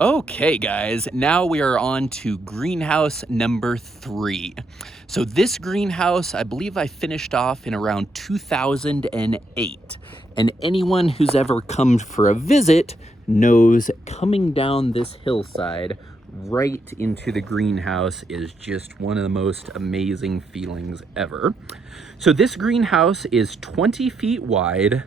Okay, guys, now we are on to greenhouse number 3. So this greenhouse, I believe I finished off in around 2008. And anyone who's ever come for a visit knows coming down this hillside right into the greenhouse is just one of the most amazing feelings ever. So this greenhouse is 20 feet wide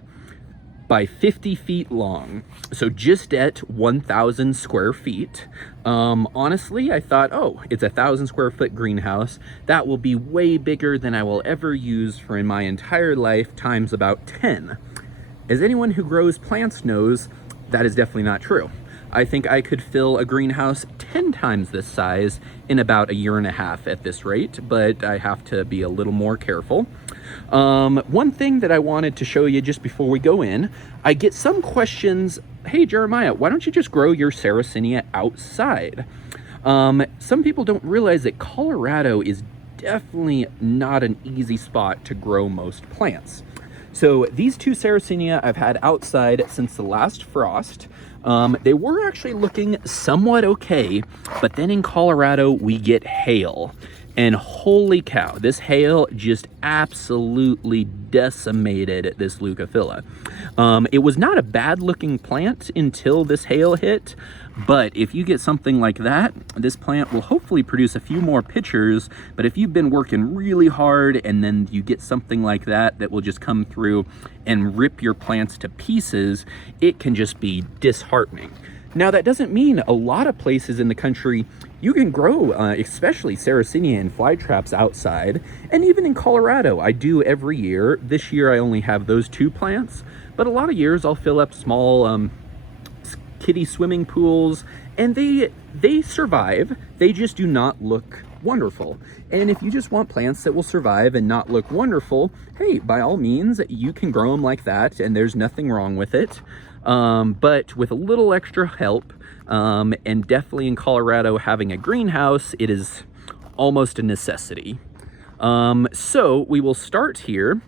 by 50 feet long, so just at 1,000 square feet. Honestly, I thought, oh, it's 1,000 square foot greenhouse. That will be way bigger than I will ever use for in my entire life times about 10. As anyone who grows plants knows, that is definitely not true. I think I could fill a greenhouse 10 times this size in about a year and a half at this rate, but I have to be a little more careful. One thing that I wanted to show you just before we go in, I get some questions, hey Jeremiah, why don't you just grow your Sarracenia outside? Some people don't realize that Colorado is definitely not an easy spot to grow most plants. So these two Sarracenia I've had outside since the last frost. They were actually looking somewhat okay, but then in Colorado we get hail. And holy cow, this hail just absolutely decimated this Leucophila. It was not a bad looking plant until this hail hit, but if you get something like that, this plant will hopefully produce a few more pitchers. But if you've been working really hard and then you get something like that that will just come through and rip your plants to pieces, it can just be disheartening. Now, that doesn't mean a lot of places in the country you can grow, especially Sarracenia and flytraps outside, and even in Colorado, I do every year. This year I only have those two plants, but a lot of years I'll fill up small kiddie swimming pools, and they survive. They just do not look wonderful. And if you just want plants that will survive and not look wonderful, hey, by all means, you can grow them like that, and there's nothing wrong with it. But with a little extra help, and definitely in Colorado having a greenhouse, it is almost a necessity. So we will start here.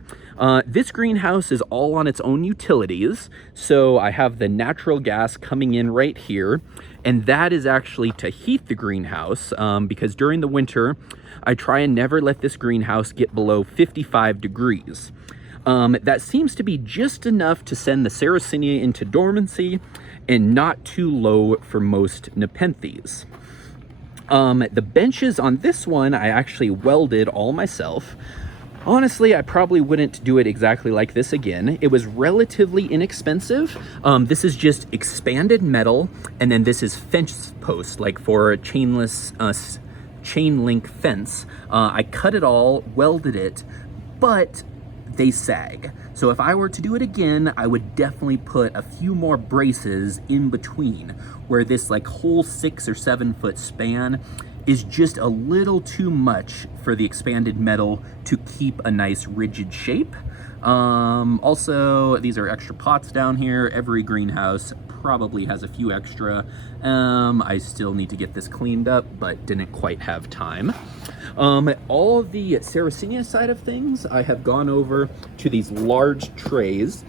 This greenhouse is all on its own utilities. So I have the natural gas coming in right here, and that is actually to heat the greenhouse, because during the winter, I try and never let this greenhouse get below 55 degrees. That seems to be just enough to send the Sarracenia into dormancy and not too low for most Nepenthes. The benches on this one, I actually welded all myself. Honestly, I probably wouldn't do it exactly like this again. It was relatively inexpensive. This is just expanded metal, and then this is fence post, like for a chainless chain link fence. I cut it all, welded it, but they sag. So if I were to do it again, I would definitely put a few more braces in between, where this like whole 6 or 7 foot span is just a little too much for the expanded metal to keep a nice rigid shape. Also, these are extra pots down here. Every greenhouse probably has a few extra. I still need to get this cleaned up, but didn't quite have time. All of the Sarracenia side of things, I have gone over to these large trays.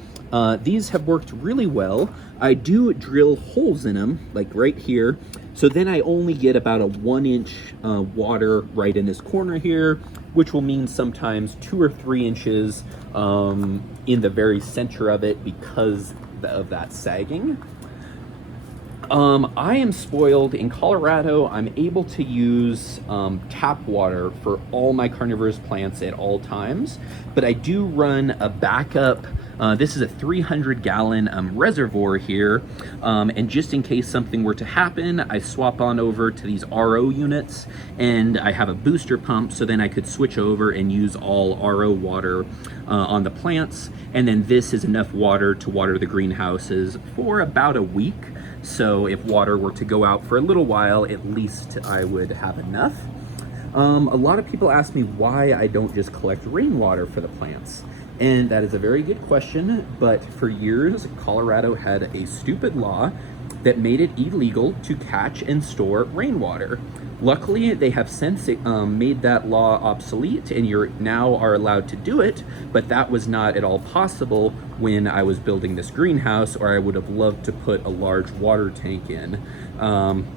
These have worked really well. I do drill holes in them, like right here. So then I only get about a 1-inch water right in this corner here, which will mean sometimes 2 or 3 inches in the very center of it because of that sagging. I am spoiled. In Colorado, I'm able to use tap water for all my carnivorous plants at all times, but I do run a backup. This is a 300-gallon reservoir here, and just in case something were to happen, I swap on over to these RO units, and I have a booster pump, so then I could switch over and use all RO water on the plants, and then this is enough water to water the greenhouses for about a week. So if water were to go out for a little while, at least I would have enough. A lot of people ask me why I don't just collect rainwater for the plants. And that is a very good question, but for years, Colorado had a stupid law that made it illegal to catch and store rainwater. Luckily, they have since made that law obsolete, and you now are allowed to do it, but that was not at all possible when I was building this greenhouse, or I would have loved to put a large water tank in.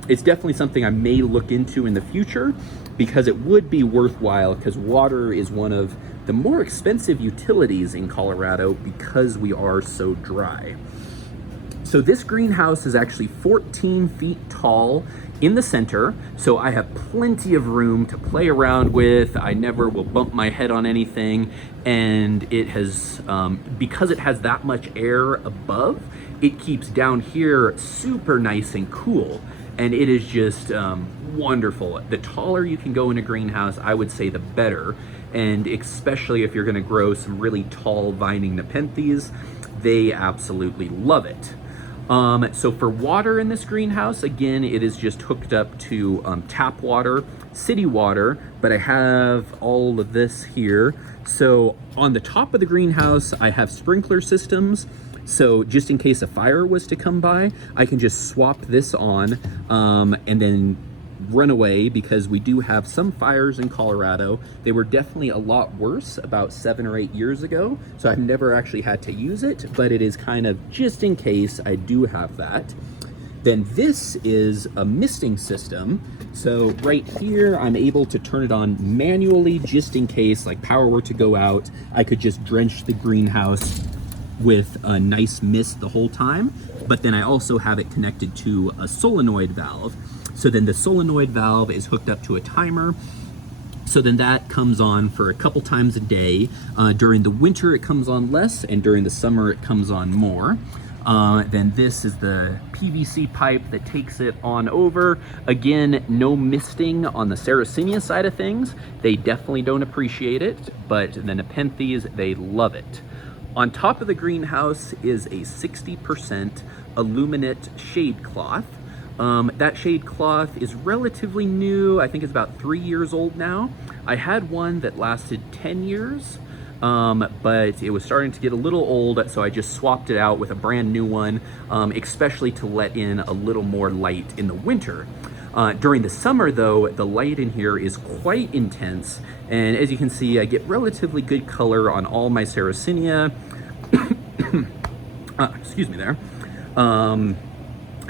It's definitely something I may look into in the future, because it would be worthwhile, because water is one of the more expensive utilities in Colorado because we are so dry. So this greenhouse is actually 14 feet tall in the center, so I have plenty of room to play around with. I never will bump my head on anything, and it has, because it has that much air above, it keeps down here super nice and cool, and it is just wonderful. The taller you can go in a greenhouse, I would say the better, and especially if you're gonna grow some really tall vining nepenthes, they absolutely love it. So for water in this greenhouse, again, it is just hooked up to tap water, city water, but I have all of this here. So on the top of the greenhouse, I have sprinkler systems. So just in case a fire was to come by, I can just swap this on and then run away, because we do have some fires in Colorado. They were definitely a lot worse about 7 or 8 years ago, so I've never actually had to use it, but it is kind of just in case I do have that. Then this is a misting system. So right here, I'm able to turn it on manually just in case like power were to go out. I could just drench the greenhouse with a nice mist the whole time, but then I also have it connected to a solenoid valve. So then the solenoid valve is hooked up to a timer. So then that comes on for a couple times a day. During the winter, it comes on less, and during the summer, it comes on more. Then this is the PVC pipe that takes it on over. Again, no misting on the Sarracenia side of things. They definitely don't appreciate it, but the nepenthes, they love it. On top of the greenhouse is a 60% Illuminate shade cloth. That shade cloth is relatively new. I think it's about 3 years old now. I had one that lasted 10 years, but it was starting to get a little old, so I just swapped it out with a brand new one, especially to let in a little more light in the winter. During the summer though, the light in here is quite intense, and as you can see, I get relatively good color on all my Sarracenia. Excuse me there.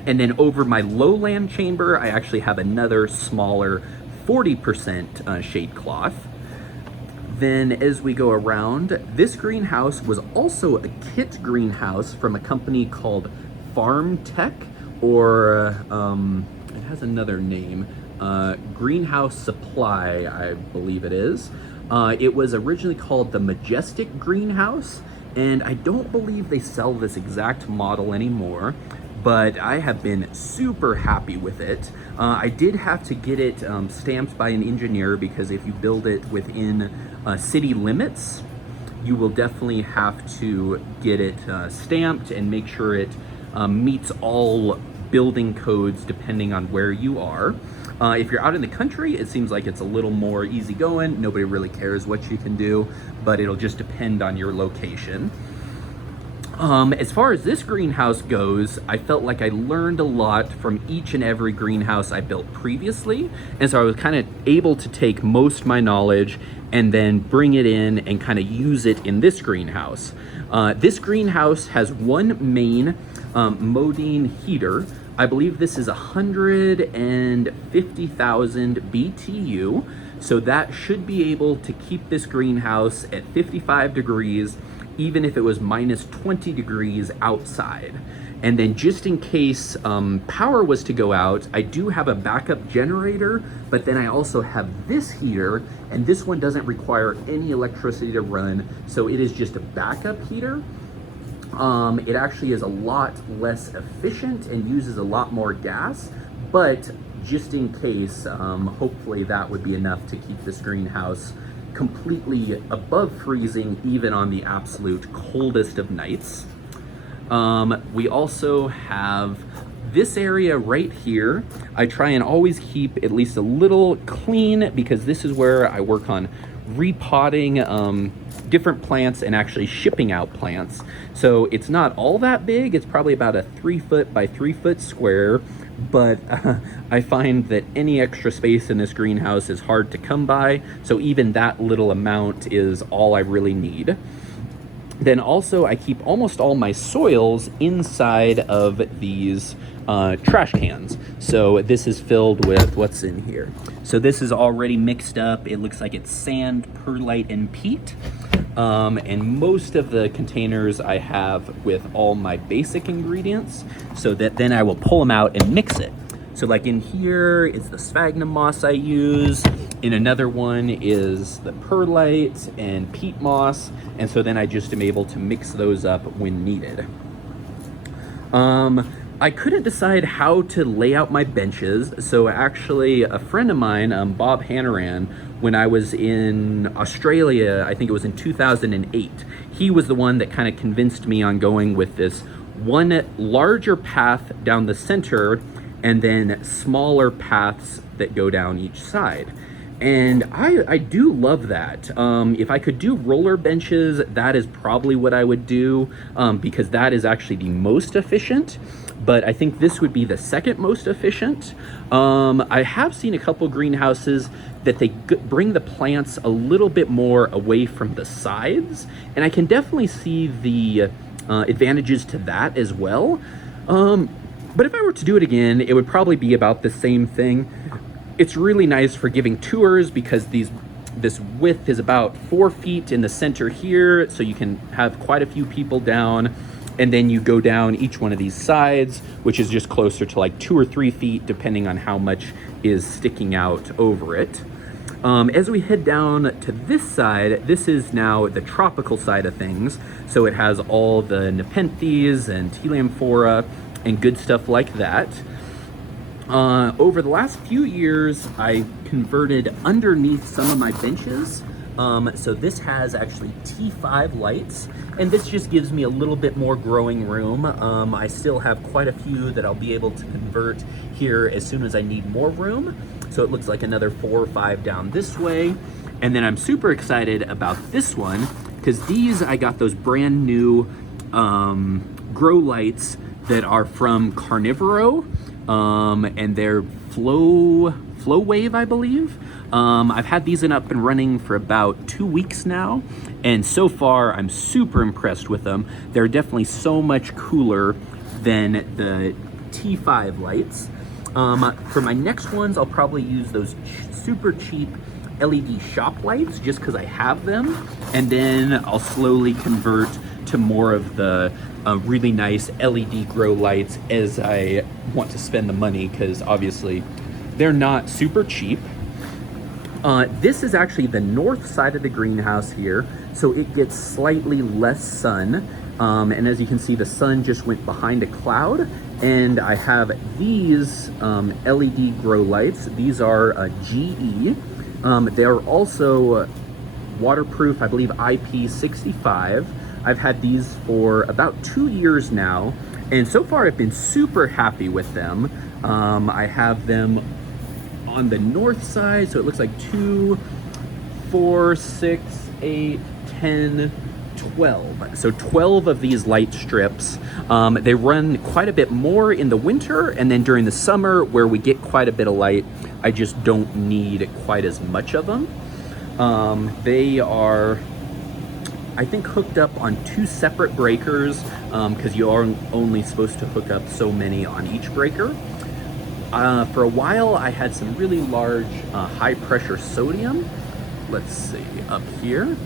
And then over my lowland chamber, I actually have another smaller 40% shade cloth. Then as we go around, this greenhouse was also a kit greenhouse from a company called Farm Tech, or it has another name, Greenhouse Supply, I believe it is. It was originally called the Majestic Greenhouse, and I don't believe they sell this exact model anymore, but I have been super happy with it. I did have to get it stamped by an engineer, because if you build it within city limits, you will definitely have to get it stamped and make sure it meets all building codes depending on where you are. If you're out in the country, it seems like it's a little more easygoing. Nobody really cares what you can do, but it'll just depend on your location. As far as this greenhouse goes, I felt like I learned a lot from each and every greenhouse I built previously, and so I was kind of able to take most of my knowledge and then bring it in and kind of use it in this greenhouse. This greenhouse has one main Modine heater. I believe this is 150,000 BTU, so that should be able to keep this greenhouse at 55 degrees, even if it was minus 20 degrees outside. And then just in case power was to go out, I do have a backup generator, but then I also have this heater, and this one doesn't require any electricity to run, so it is just a backup heater. It actually is a lot less efficient and uses a lot more gas, but just in case, hopefully that would be enough to keep this greenhouse completely above freezing, even on the absolute coldest of nights. We also have this area right here. I try and always keep at least a little clean, because this is where I work on repotting different plants and actually shipping out plants. So it's not all that big. It's probably about a 3 foot by 3 foot square, but I find that any extra space in this greenhouse is hard to come by. So even that little amount is all I really need. Then also I keep almost all my soils inside of these trash cans. So this is filled with what's in here. So this is already mixed up. It looks like it's sand, perlite, and peat. And most of the containers I have with all my basic ingredients, so that then I will pull them out and mix it. So like in here is the sphagnum moss I use. In another one is the perlite and peat moss. And so then I just am able to mix those up when needed. I couldn't decide how to lay out my benches. So actually a friend of mine, Bob Hannaran, when I was in Australia, I think it was in 2008, he was the one that kind of convinced me on going with this one larger path down the center and then smaller paths that go down each side. And I do love that. If I could do roller benches, that is probably what I would do, because that is actually the most efficient. But I think this would be the second most efficient. I have seen a couple greenhouses that they bring the plants a little bit more away from the sides, and I can definitely see the advantages to that as well. But if I were to do it again, it would probably be about the same thing. It's really nice for giving tours because this width is about 4 feet in the center here, so you can have quite a few people down, and then you go down each one of these sides, which is just closer to like 2 or 3 feet, depending on how much is sticking out over it. As we head down to this side, this is now the tropical side of things, so it has all the nepenthes and teleamphora and good stuff like that. Over the last few years, I converted underneath some of my benches. So this has actually T5 lights, and this just gives me a little bit more growing room. I still have quite a few that I'll be able to convert here as soon as I need more room. So it looks like another 4 or 5 down this way. And then I'm super excited about this one, because these, I got those brand new grow lights that are from Carnivorous. And they're flow wave, I believe. I've had these up and running for about 2 weeks now, and so far I'm super impressed with them. They're definitely so much cooler than the T5 lights. For my next ones, I'll probably use those super cheap LED shop lights just because I have them, and then I'll slowly convert to more of the really nice LED grow lights as I want to spend the money, because obviously they're not super cheap. This is actually the north side of the greenhouse here, so it gets slightly less sun. And as you can see, the sun just went behind a cloud, and I have these LED grow lights. These are GE. They're also waterproof, I believe IP65. I've had these for about 2 years now, and so far I've been super happy with them. I have them on the north side, so it looks like 2, 4, 6, 8, 10, 12. So 12 of these light strips. They run quite a bit more in the winter, and then during the summer, where we get quite a bit of light, I just don't need quite as much of them. They are, I think, hooked up on 2 separate breakers, because you are only supposed to hook up so many on each breaker. For a while, I had some really large high pressure sodium. Let's see, up here.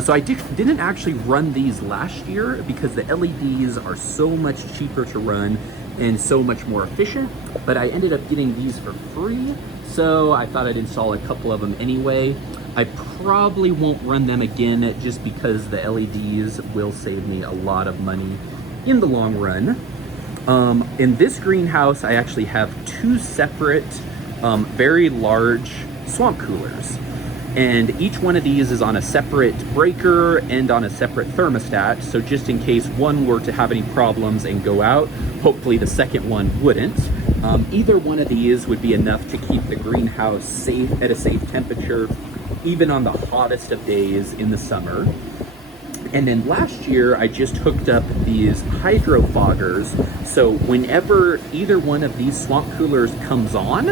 So I didn't actually run these last year because the LEDs are so much cheaper to run and so much more efficient, but I ended up getting these for free, so I thought I'd install a couple of them anyway. I probably won't run them again just because the LEDs will save me a lot of money in the long run. In this greenhouse, I actually have 2 separate, very large swamp coolers. And each one of these is on a separate breaker and on a separate thermostat. So just in case one were to have any problems and go out, hopefully the second one wouldn't. Either one of these would be enough to keep the greenhouse safe at a safe temperature, even on the hottest of days in the summer. And then last year, I just hooked up these hydrofoggers. So whenever either one of these swamp coolers comes on,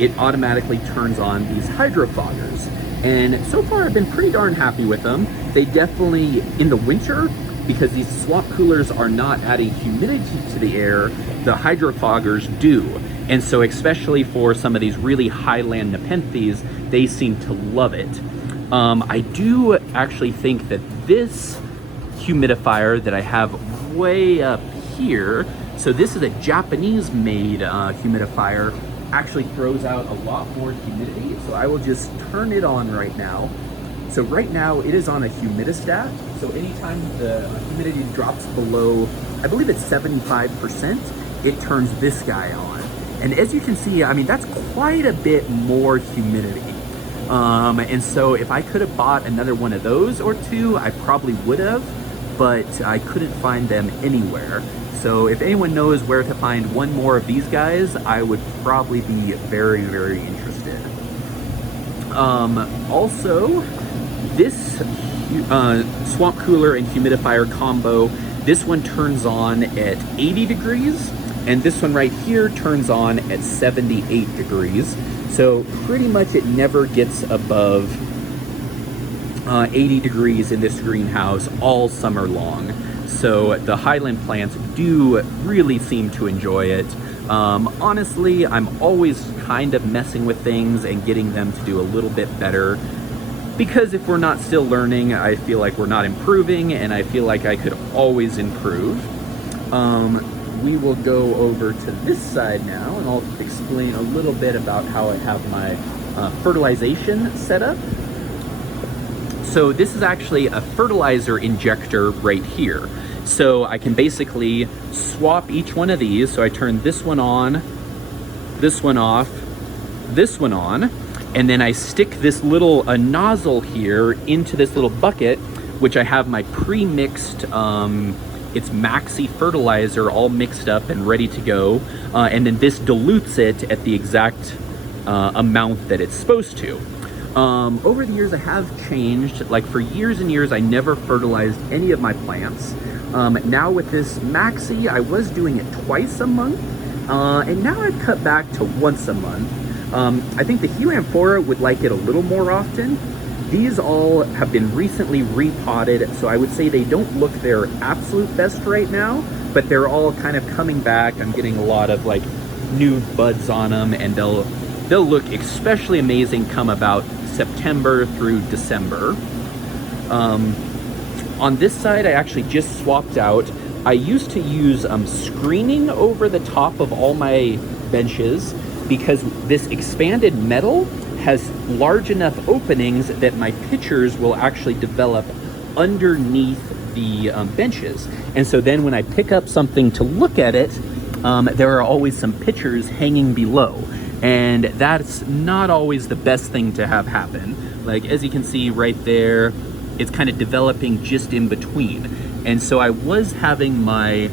it automatically turns on these hydrofoggers. And so far, I've been pretty darn happy with them. They definitely, in the winter, because these swamp coolers are not adding humidity to the air, the hydrofoggers do. And so especially for some of these really highland nepenthes, they seem to love it. I do actually think that this humidifier that I have way up here, so this is a Japanese made humidifier, actually throws out a lot more humidity. So I will just turn it on right now. So right now it is on a humidistat. So anytime the humidity drops below, I believe it's 75%, it turns this guy on. And as you can see, I mean, that's quite a bit more humidity. And so if I could have bought another one of those or two, I probably would have, but I couldn't find them anywhere. So if anyone knows where to find one more of these guys, I would probably be very, very interested. Also, this swamp cooler and humidifier combo, this one turns on at 80 degrees, and this one right here turns on at 78 degrees. So pretty much it never gets above 80 degrees in this greenhouse all summer long. So the highland plants do really seem to enjoy it. Honestly, I'm always kind of messing with things and getting them to do a little bit better, because if we're not still learning, I feel like we're not improving, and I feel like I could always improve. We will go over to this side now, and I'll explain a little bit about how I have my fertilization set up. So this is actually a fertilizer injector right here. So I can basically swap each one of these. So I turn this one on, this one off, this one on, and then I stick this little nozzle here into this little bucket, which I have my pre-mixed it's Maxi fertilizer all mixed up and ready to go. And then this dilutes it at the exact amount that it's supposed to. Over the years I have changed. Like for years and years I never fertilized any of my plants. Now with this Maxi, I was doing it twice a month, and now I've cut back to once a month. I think the Helianthera would like it a little more often. These all have been recently repotted, so I would say they don't look their absolute best right now, but they're all kind of coming back. I'm getting a lot of like new buds on them, and they'll look especially amazing come about September through December. On this side, I actually just swapped out. I used to use screening over the top of all my benches, because this expanded metal has large enough openings that my pitchers will actually develop underneath the benches. And so then when I pick up something to look at it, there are always some pitchers hanging below. And that's not always the best thing to have happen. Like, as you can see right there, it's kind of developing just in between. And so I was having my